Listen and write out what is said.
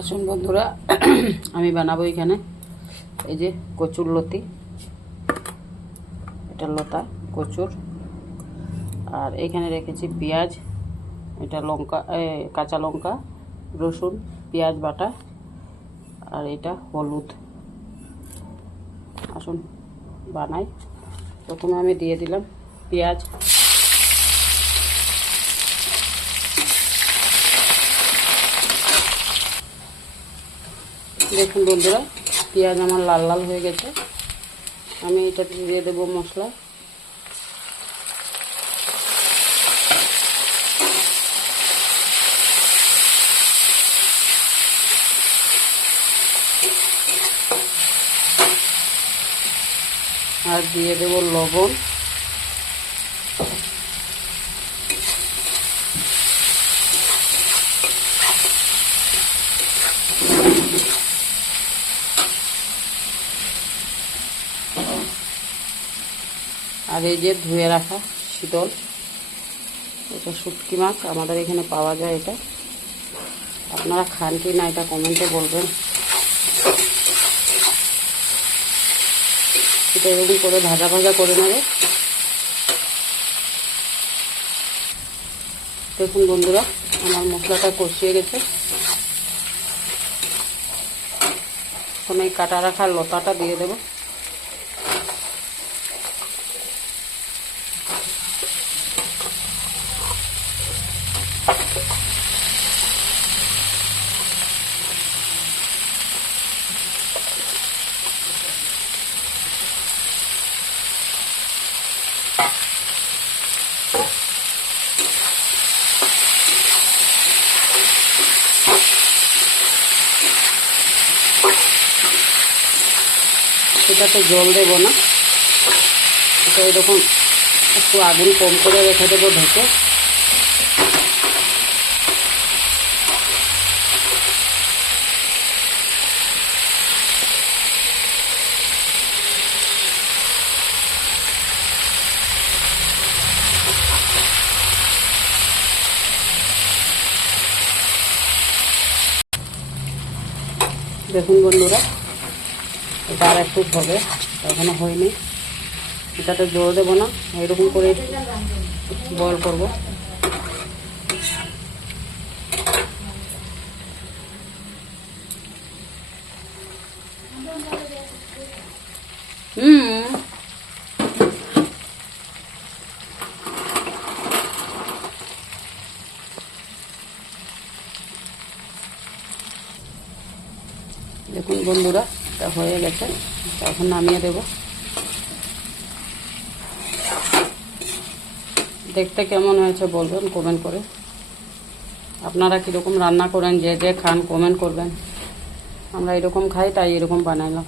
আসুন বন্ধুরা, আমি বানাবো এখানে এই যে কচুর লতি, এটা লতা কচুর। আর এখানে রেখেছি পেঁয়াজ, এটা লঙ্কা, কাঁচা লঙ্কা, রসুন, পেঁয়াজ বাটা, আর এটা হলুদ। আসুন বানাই। প্রথমে আমি দিয়ে দিলাম পেঁয়াজ, দেখুন বন্ধুরা পেঁয়াজ আমার লাল লাল হয়ে গেছে। আমি এটাতে দিয়ে দেবো মশলা। আর দিয়ে দেবো লবণ, আর এই যে ধুয়ে রাখা শীতল, এটা শুটকি মাছ, আমাদের এখানে পাওয়া যায়। এটা আপনারা খান কি না এটা কমেন্টে বলবেন। এটা এরকম করে ভাজা ভাজা করে নেবে। দেখুন বন্ধুরা আমার মশলাটা কষিয়ে গেছে। এখন এই কাটা রাখা লতাটা দিয়ে দেবো। এটাতে জল দেব না, এটা এরকম একটু আগুন কম করে রেখে দেবো ঢেকে। দেখুন বন্ধুরা এটা আর একটু হবে, এখনো হয়নি। এটাতে জল দেবো না, এরকম করে বয়েল করব। দেখুন বন্ধুরা এটা হয়ে গেছে, এখন নামিয়ে দেব। দেখতে কেমন হয়েছে বলবেন কমেন্ট করে। আপনারা কীরকম রান্না করেন, যে যে খান কমেন্ট করবেন। আমরা এরকম খাই তাই এরকম বানাইলাম।